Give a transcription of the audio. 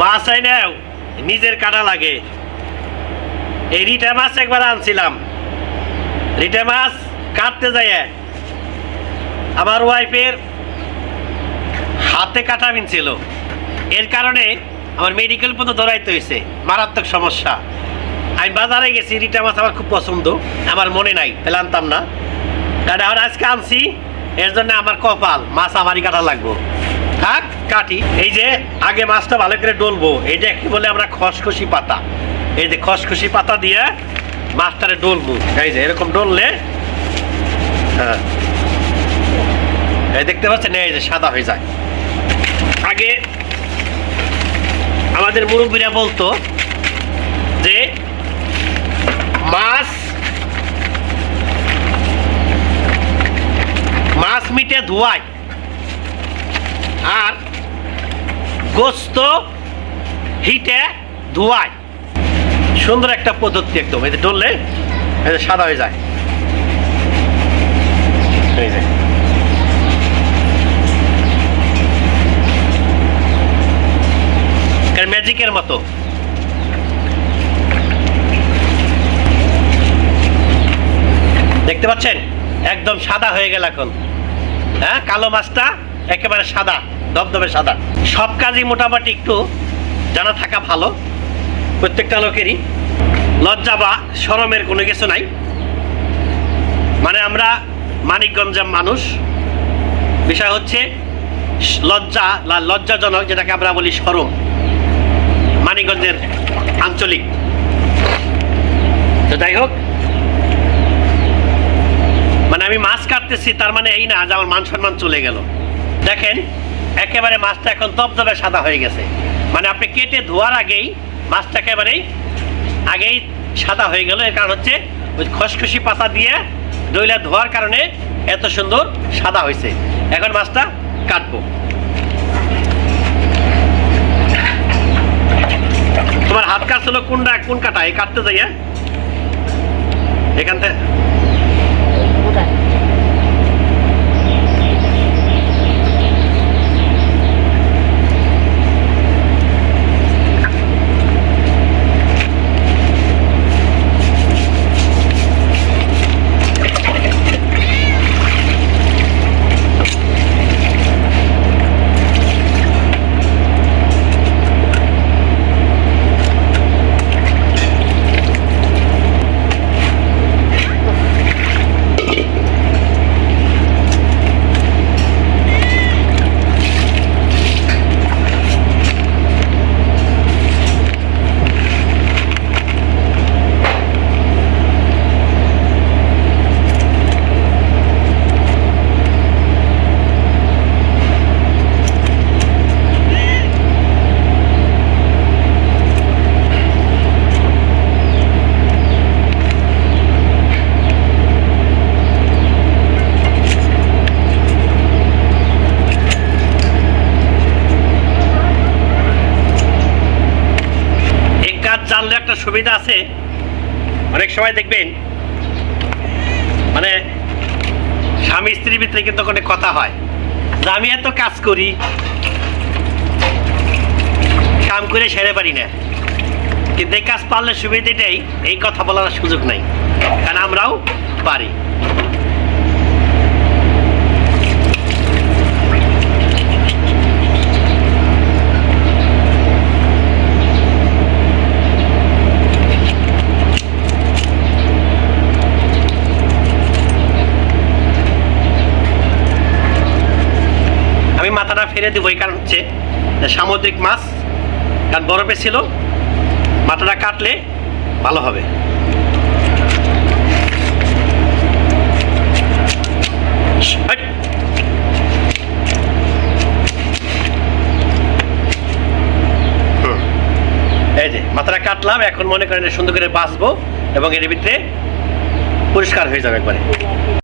মাছ আইনাও নিজের কাটা লাগে। এই রিটা মাছ একবার আনছিলাম, রিটা মাছ কাটতে যাই আমার ওয়াইফের হাতে কাটা ছিল, এর কারণে আমার মেডিকেল পর্যন্ত দৌড়াইতে হয়েছে, মারাত্মক সমস্যা। আমি বাজারে গেছি, রিটা মাছ আমার খুব পছন্দ, আমার মনে নাই তাহলে আনতাম না, কারণ এখন আজকে আনছি, এর জন্য আমার কপাল, মাছ আমারই কাটা লাগবো। থাক কাটি। এই যে আগে মাছটা ভালো করে ডলবো, এই যে কি বলে আমরা খসখসি পাতা, এই যে খসখসি পাতা দিয়ে মাছটারে ডলবো। এই যে এরকম ডললে, হ্যাঁ এই দেখতে পাচ্ছেন, এই যে সাদা হয়ে যায়। আগে আমাদের মুরব্বীরা বলতো যে মাছ মিটে ধোয়ায় আর গোস্ত হিটে ধোয়ায়। সুন্দর একটা পদ্ধতি একদম, এই যে ডললে সাদা হয়ে যায়। এই যে ম্যাজিকের মতো। দেখতে পাচ্ছেন একদম সাদা হয়ে গেল এখন। হ্যাঁ, কালো মাছটা একেবারে সাদা, ধবধবে সাদা। সব কাজই মোটামুটি একটু জানা থাকা ভালো, প্রত্যেকটা লোকেরই। লজ্জা বা শরমের কোনো কিছু নাই। মানে আমরা মানিকগঞ্জের মানুষ, বিষয় হচ্ছে লজ্জাজনক, যেটাকে আমরা বলি শরম, মানিকগঞ্জের আঞ্চলিক। তো যাই হোক, মানে আমি মাছ কাটতেছি তার মানে এই না যে আমার মান সম্মান চলে গেল। দেখেন একেবারে মাছটা এখন দবদবে সাদা হয়ে গেছে, মানে আপনি কেটে ধোয়ার আগেই মাছটা একেবারেই আগেই সাদা হয়ে গেল। এর কারণ হচ্ছে ওই খসখসি পাতা দিয়ে ডইলা ধোয়ার কারণে এত সুন্দর সাদা হয়েছে। এখন মাছটা কাটবো। তোমার হাত কাটছিল কোন কাটা? এই কাটতে যাই এখান থেকে। জানলে একটা সুবিধা আছে, অনেক সময় দেখবেন মানে স্বামী স্ত্রীর ভিতরে কিন্তু অনেক কথা হয় যে আমি এত কাজ করি, কাম করে সেরে পারি না, কিন্তু এই কাজ পারলে সুবিধাটাই এই কথা বলার সুযোগ নাই, কারণ আমরাও পারি। মাথাটা ফেলে দিব, এই কারণ হচ্ছে সামুদ্রিক মাছ, কারণ বরফে ছিল, মাথাটা কাটলে ভালো হবে। এই যে মাথাটা কাটলাম, এখন মনে করেন সুন্দর করে বাছবো এবং এর ভিতরে পরিষ্কার হয়ে যাবে একবারে।